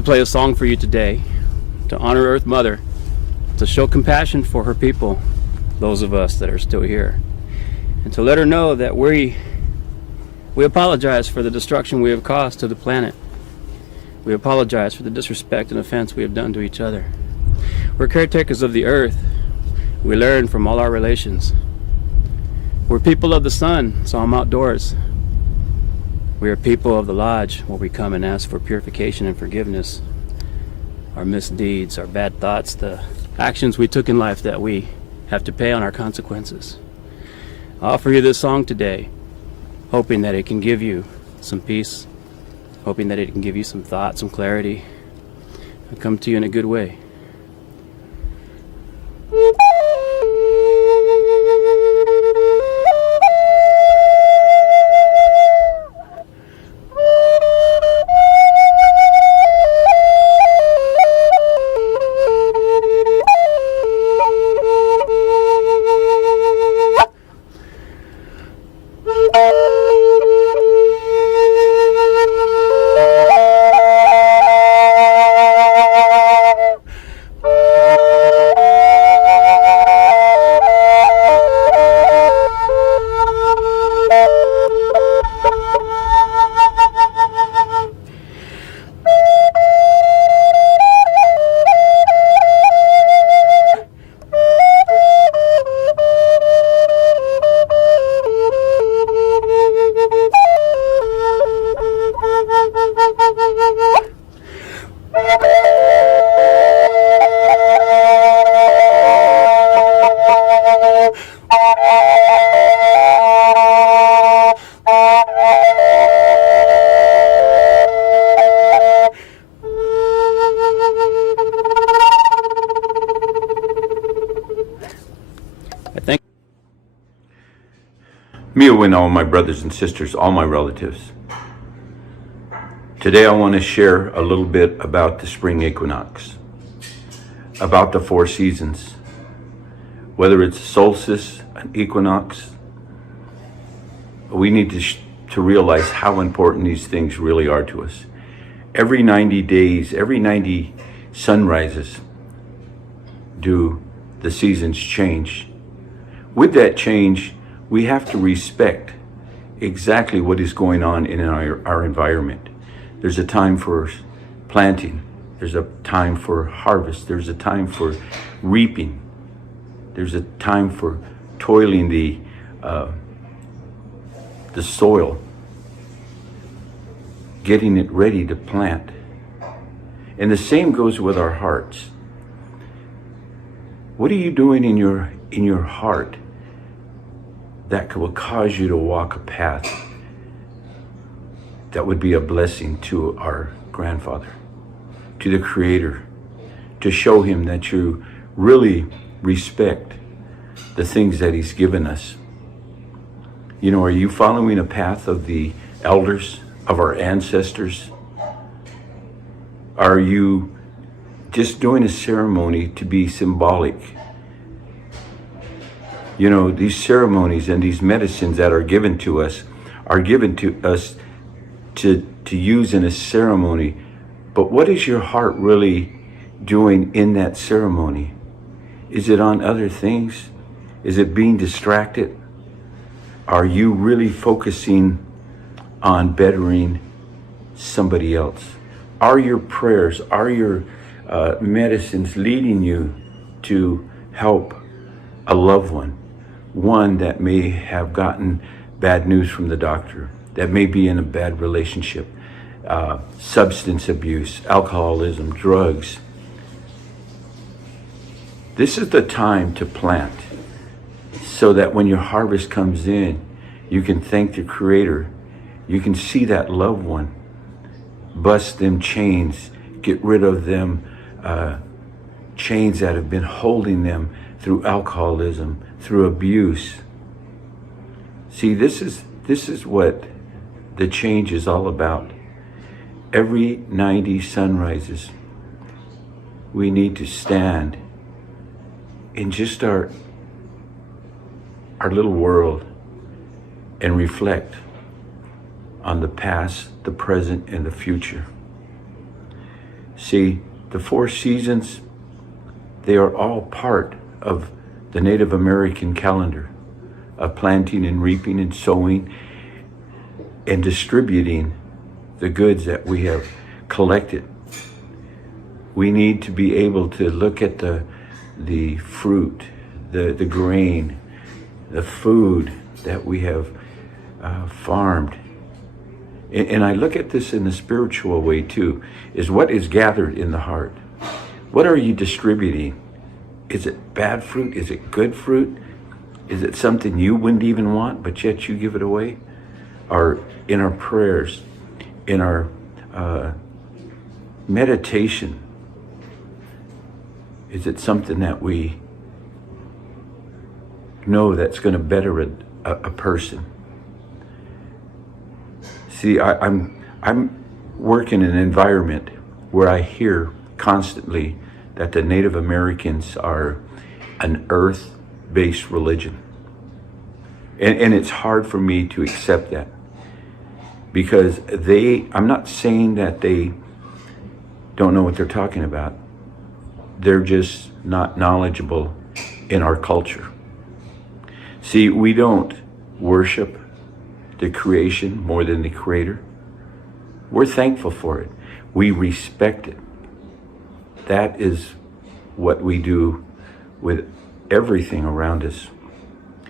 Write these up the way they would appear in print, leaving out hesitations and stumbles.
to play a song for you today to honor Earth Mother, to show compassion for her people, those of us that are still here, and to let her know that we apologize for the destruction we have caused to the planet. We apologize for the disrespect and offense we have done to each other. We're caretakers of the earth. We learn from all our relations. We're people of the sun, so I'm outdoors. We are people of the lodge, where we come and ask for purification and forgiveness. Our misdeeds, our bad thoughts, the actions we took in life that we have to pay on our consequences. I offer you this song today, hoping that it can give you some peace, hoping that it can give you some thought, some clarity, and come to you in a good way. Mio and all my brothers and sisters, all my relatives. Today I want to share a little bit about the spring equinox, about the 4 seasons, whether it's a solstice, an equinox. We need to realize how important these things really are to us. Every 90 days, every 90 sunrises do the seasons change. With that change, we have to respect exactly what is going on in our environment. There's a time for planting. There's a time for harvest. There's a time for reaping. There's a time for toiling the soil, getting it ready to plant. And the same goes with our hearts. What are you doing in your heart that will cause you to walk a path that would be a blessing to our grandfather, to the Creator, to show him that you really respect the things that he's given us? You know, are you following a path of the elders, of our ancestors? Are you just doing a ceremony to be symbolic? You know, these ceremonies and these medicines that are given to us to use in a ceremony. But what is your heart really doing in that ceremony? Is it on other things? Is it being distracted? Are you really focusing on bettering somebody else? Are your prayers, are your medicines leading you to help a loved one that may have gotten bad news from the doctor, that may be in a bad relationship, substance abuse, alcoholism, drugs? This is the time to plant, so that when your harvest comes in, you can thank the Creator. You can see that loved one, bust them chains, get rid of them chains that have been holding them through alcoholism, through abuse. See, this is what the change is all about. Every 90 sunrises, we need to stand in just our little world and reflect on the past, the present, and the future. See, the four seasons, they are all part of the Native American calendar of planting and reaping and sowing and distributing the goods that we have collected. We need to be able to look at the fruit, the grain, the food that we have farmed. And I look at this in the spiritual way too, is what is gathered in the heart. What are you distributing? Is it bad fruit? Is it good fruit? Is it something you wouldn't even want, but yet you give it away? Or in our prayers, in our meditation, is it something that we know that's going to better a person? See, I'm working in an environment where I hear constantly that the Native Americans are an earth-based religion. And it's hard for me to accept that, because I'm not saying that they don't know what they're talking about. They're just not knowledgeable in our culture. See, we don't worship the creation more than the Creator. We're thankful for it. We respect it. That is what we do with everything around us.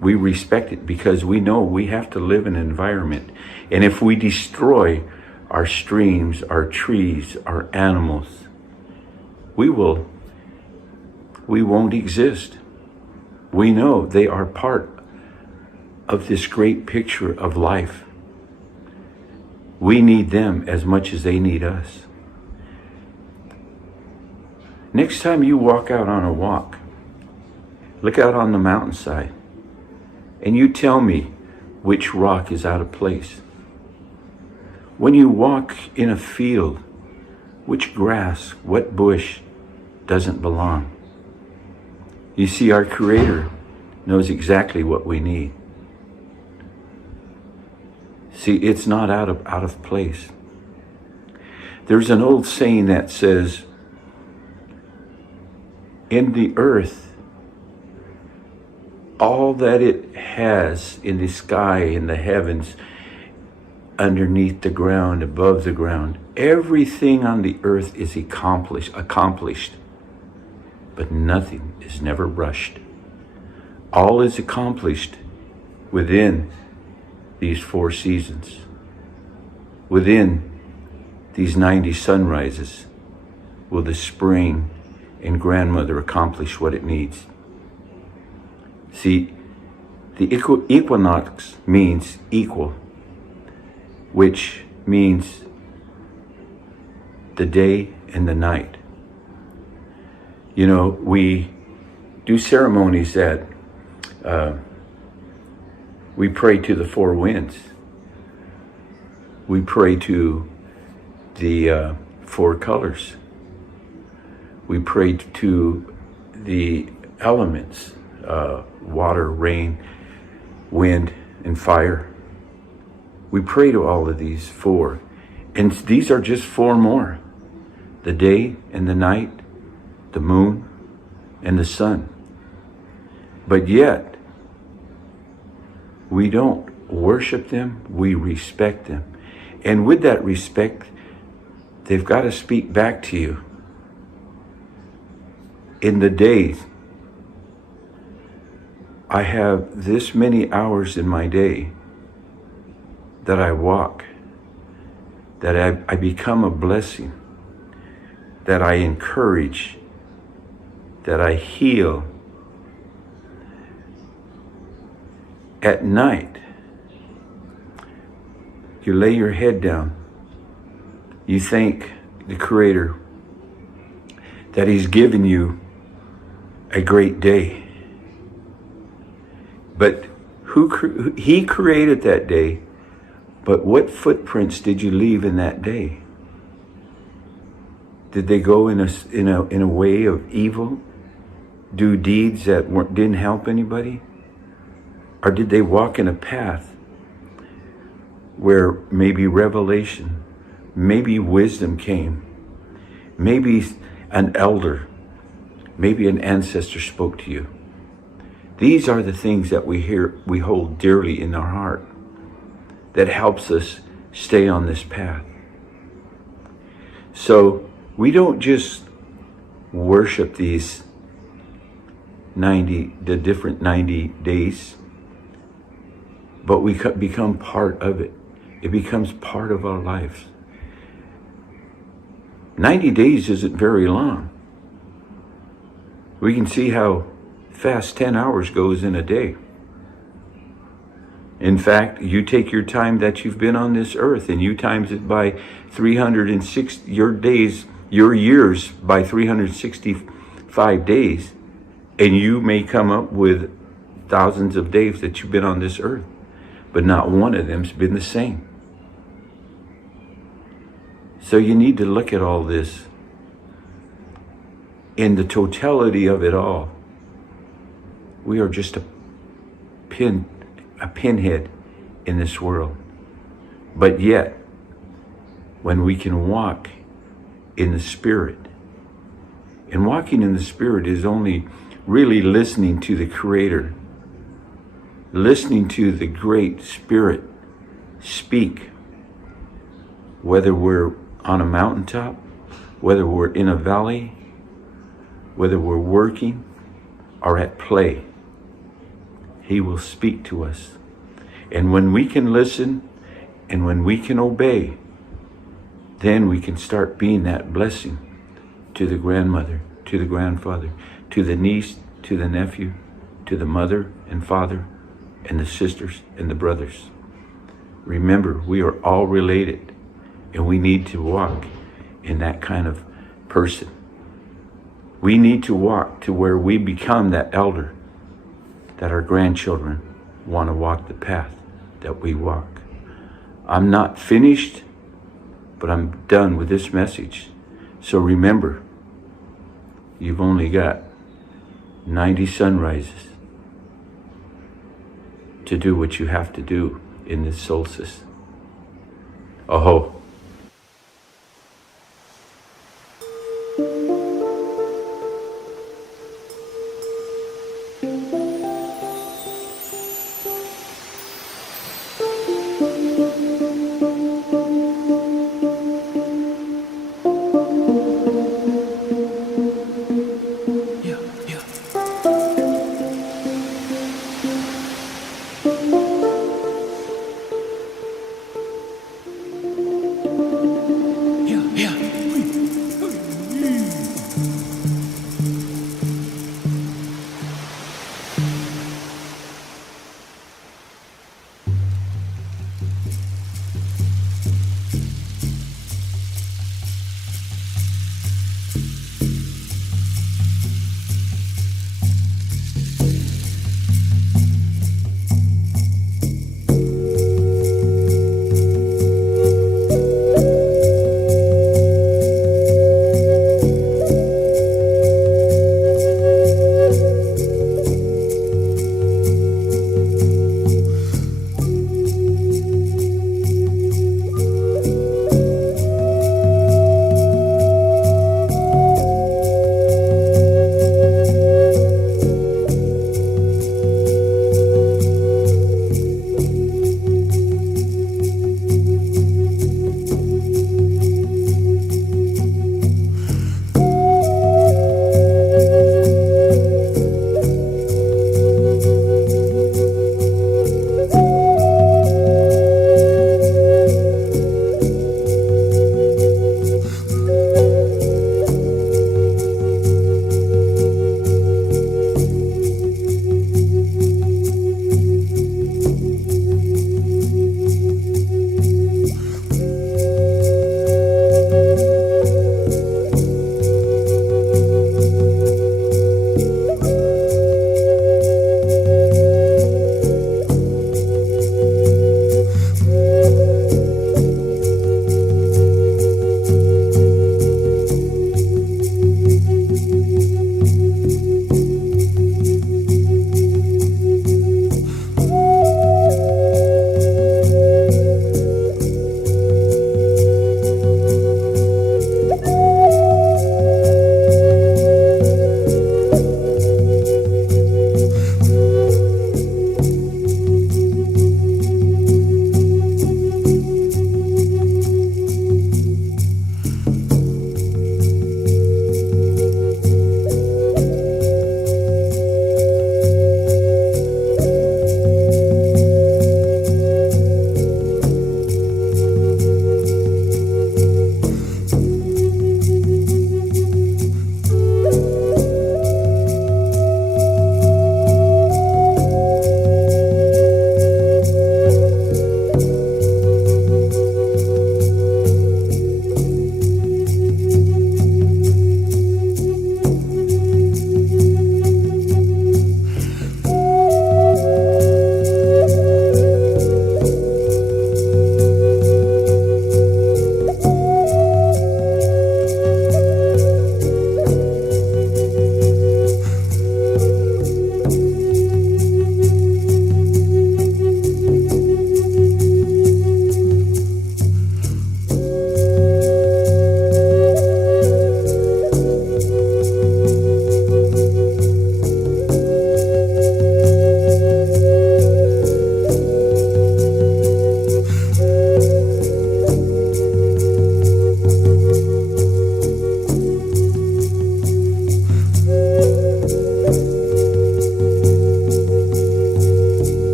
We respect it because we know we have to live in an environment. And if we destroy our streams, our trees, our animals, we won't exist. We know they are part of this great picture of life. We need them as much as they need us. Next time you walk out on a walk, look out on the mountainside, and you tell me which rock is out of place. When you walk in a field, which grass, what bush doesn't belong? You see, our Creator knows exactly what we need. See, it's not out of place. There's an old saying that says, in the earth, all that it has in the sky, in the heavens, underneath the ground, above the ground, everything on the earth is accomplished, but nothing is never rushed. All is accomplished within these four seasons, within these 90 sunrises. Will the spring and grandmother accomplish what it needs? See, the equinox means equal, which means the day and the night. You know, we do ceremonies that we pray to the four winds. We pray to the four colors. We pray to the elements, water, rain, wind, and fire. We pray to all of these four. And these are just four more. The day and the night, the moon, and the sun. But yet, we don't worship them, we respect them. And with that respect, they've got to speak back to you. In the day, I have this many hours in my day that I walk, that I become a blessing, that I encourage, that I heal. At night, you lay your head down, you thank the Creator that He's given you a great day. But He created that day, but what footprints did you leave in that day? Did they go in a way of evil, do deeds that didn't help anybody? Or did they walk in a path where maybe revelation, maybe wisdom came, Maybe an elder, maybe an ancestor spoke to you. These are the things that we hold dearly in our heart that helps us stay on this path. So we don't just worship these the different 90 days, but we become part of it. It becomes part of our lives. 90 days isn't very long. We can see how fast 10 hours goes in a day. In fact, you take your time that you've been on this earth and you times it by 360, your years by 365 days, and you may come up with thousands of days that you've been on this earth, but not one of them's been the same. So you need to look at all this in the totality of it all. We are just a pinhead in this world. But yet, when we can walk in the Spirit, and walking in the Spirit is only really listening to the Creator, listening to the Great Spirit speak, whether we're on a mountaintop, whether we're in a valley, whether we're working or at play. He will speak to us. And when we can listen and when we can obey, then we can start being that blessing to the grandmother, to the grandfather, to the niece, to the nephew, to the mother and father, and the sisters and the brothers. Remember, we are all related, and we need to walk in that kind of person. We need to walk to where we become that elder, that our grandchildren want to walk the path that we walk. I'm not finished, but I'm done with this message. So remember, you've only got 90 sunrises to do what you have to do in this solstice. Aho.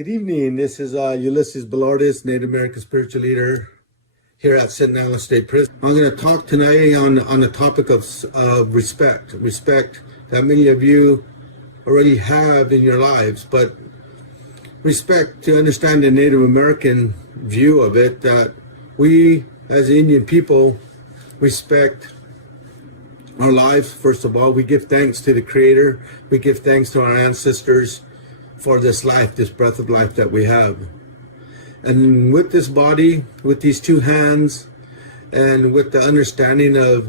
Good evening. This is Ulysses Bellardis, Native American spiritual leader here at Sentinel State Prison. I'm going to talk tonight on the topic of respect. Respect that many of you already have in your lives, but respect to understand the Native American view of it, that we as Indian people respect our lives. First of all, we give thanks to the Creator. We give thanks to our ancestors for this life, this breath of life that we have. And with this body, with these two hands, and with the understanding of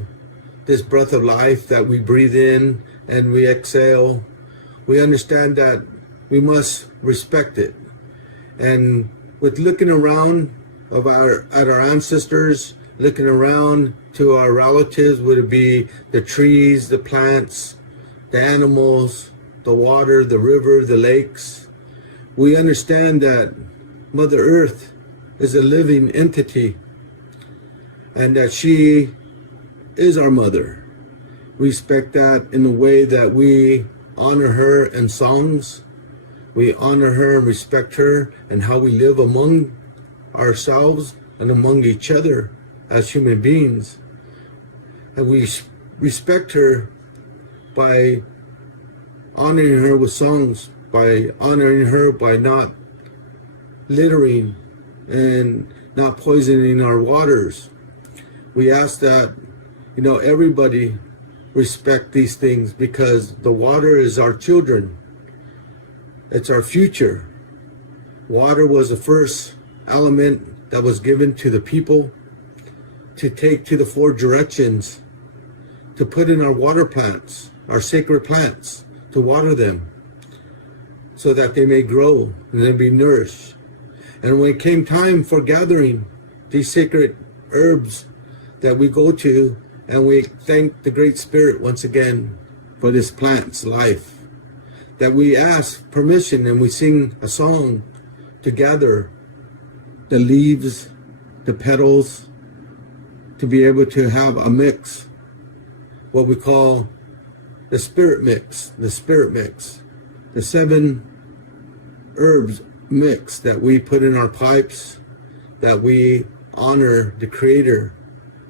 this breath of life that we breathe in and we exhale, we understand that we must respect it. And with looking around at our ancestors, looking around to our relatives, would it be the trees, the plants, the animals, the water, the river, the lakes, we understand that Mother Earth is a living entity and that she is our mother. We respect that in the way that we honor her in songs. We honor her and respect her and how we live among ourselves and among each other as human beings. And we respect her by honoring her with songs, by honoring her by not littering and not poisoning our waters. We ask that, everybody respect these things, because the water is our children. It's our future. Water was the first element that was given to the people to take to the four directions, to put in our water plants, our sacred plants, to water them so that they may grow and then be nourished. And when it came time for gathering these sacred herbs that we go to, and we thank the Great Spirit once again for this plant's life, that we ask permission and we sing a song to gather the leaves, the petals, to be able to have a mix, what we call the spirit mix, the 7 herbs mix that we put in our pipes, that we honor the Creator.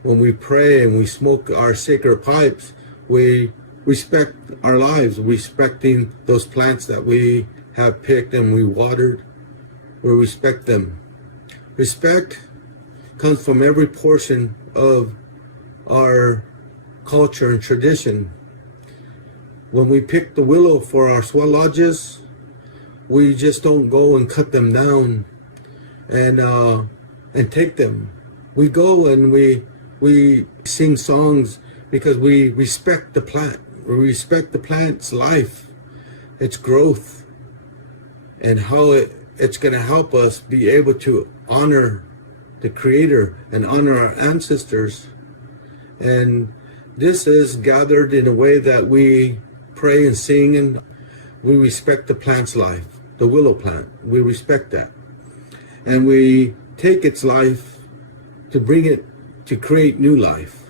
When we pray and we smoke our sacred pipes, we respect our lives, respecting those plants that we have picked and we watered. We respect them. Respect comes from every portion of our culture and tradition. When we pick the willow for our sweat lodges, we just don't go and cut them down and take them. We go and we sing songs because we respect the plant. We respect the plant's life, its growth, and how it's going to help us be able to honor the Creator and honor our ancestors. And this is gathered in a way that we pray and sing, and we respect the plant's life, the willow plant. We respect that. And we take its life to bring it to create new life.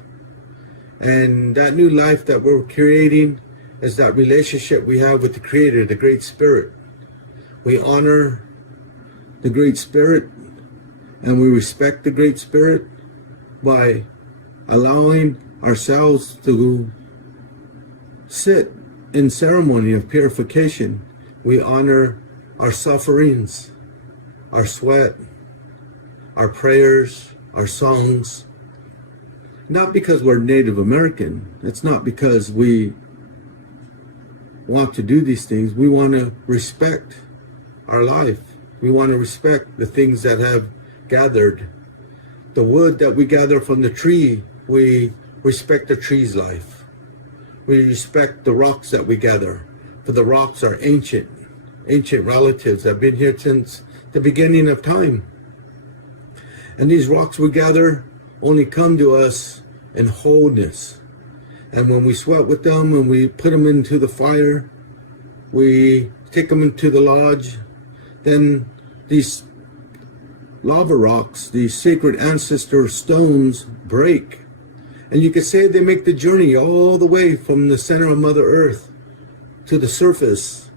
And that new life that we're creating is that relationship we have with the Creator, the Great Spirit. We honor the Great Spirit and we respect the Great Spirit by allowing ourselves to sit in ceremony of purification. We honor our sufferings, our sweat, our prayers, our songs. Not because we're Native American. It's not because we want to do these things. We want to respect our life. We want to respect the things that have gathered. The wood that we gather from the tree, we respect the tree's life. We respect the rocks that we gather, for the rocks are ancient relatives that have been here since the beginning of time. And these rocks we gather only come to us in wholeness. And when we sweat with them, when we put them into the fire, we take them into the lodge, then these lava rocks, these sacred ancestor stones, break. And you could say they make the journey all the way from the center of Mother Earth to the surface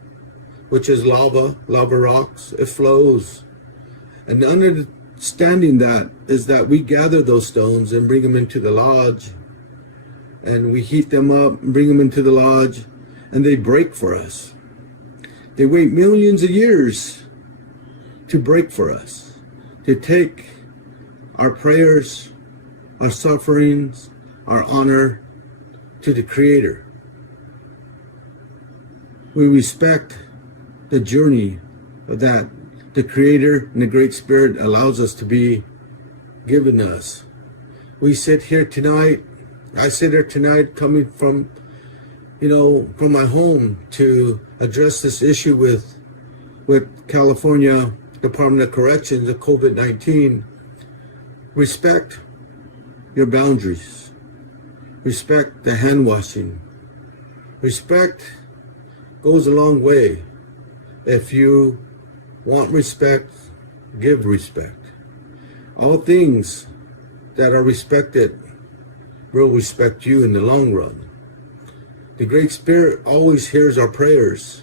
which is lava rocks. It flows. And understanding that is that we gather those stones and bring them into the lodge, and we heat them up and bring them into the lodge, and they break for us. They wait millions of years to break for us, to take our prayers, our sufferings, our honor to the Creator. We respect the journey that the Creator and the Great Spirit allows us to be given us. We sit here tonight, I sit here tonight coming from my home to address this issue with California Department of Corrections of COVID-19. Respect your boundaries. Respect the hand washing. Respect goes a long way. If you want respect, give respect. All things that are respected will respect you in the long run. The Great Spirit always hears our prayers,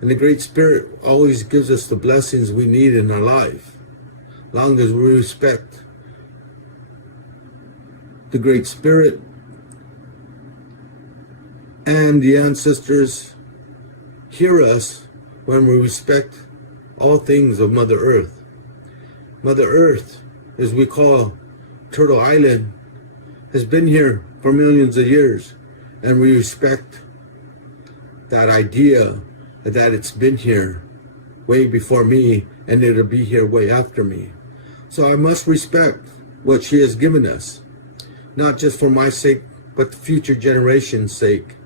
and the Great Spirit always gives us the blessings we need in our life, long as we respect the Great Spirit and the ancestors. Hear us when we respect all things of Mother Earth. Mother Earth, as we call Turtle Island, has been here for millions of years, and we respect that idea that it's been here way before me, and it'll be here way after me. So I must respect what she has given us, not just for my sake, but the future generations' sake.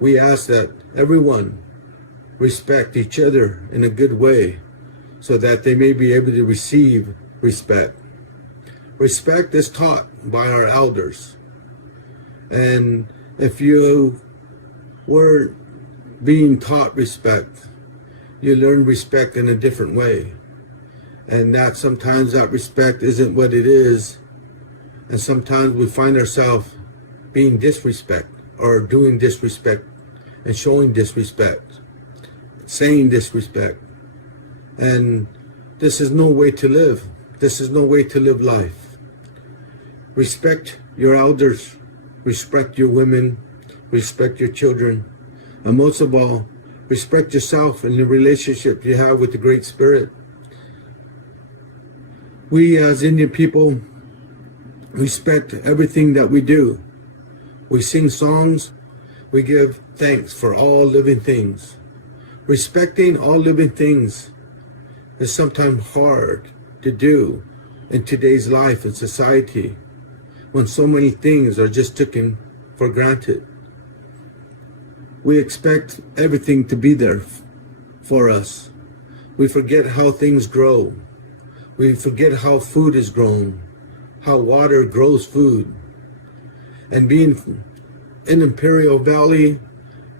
We ask that everyone respect each other in a good way, so that they may be able to receive respect. Respect is taught by our elders. And if you were being taught respect, you learn respect in a different way. And that sometimes that respect isn't what it is. And sometimes we find ourselves being disrespect, or doing disrespect and showing disrespect, saying disrespect. And this is no way to live. This is no way to live life. Respect your elders, respect your women, respect your children, and most of all, respect yourself and the relationship you have with the Great Spirit. We as Indian people respect everything that we do. We sing songs, we give thanks for all living things. Respecting all living things is sometimes hard to do in today's life and society, when so many things are just taken for granted. We expect everything to be there for us. We forget how things grow. We forget how food is grown, how water grows food. And being in Imperial Valley,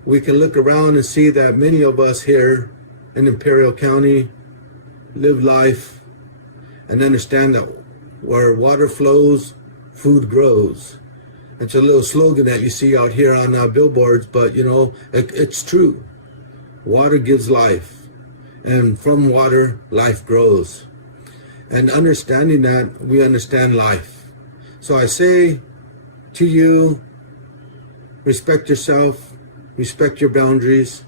we can look around and see that many of us here in Imperial County live life and understand that where water flows, food grows. It's a little slogan that you see out here on billboards, but it's true. Water gives life, and from water, life grows. And understanding that, we understand life. So I say to you, respect yourself, respect your boundaries,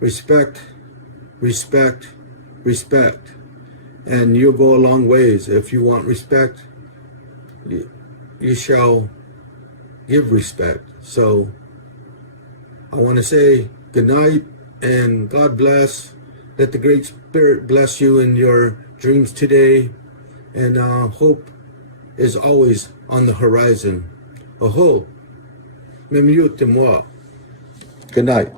respect, respect, respect. And you'll go a long ways. If you want respect, you shall give respect. So I want to say good night and God bless. Let the Great Spirit bless you in your dreams today. And hope is always on the horizon. Aho, memyute moi. Good night.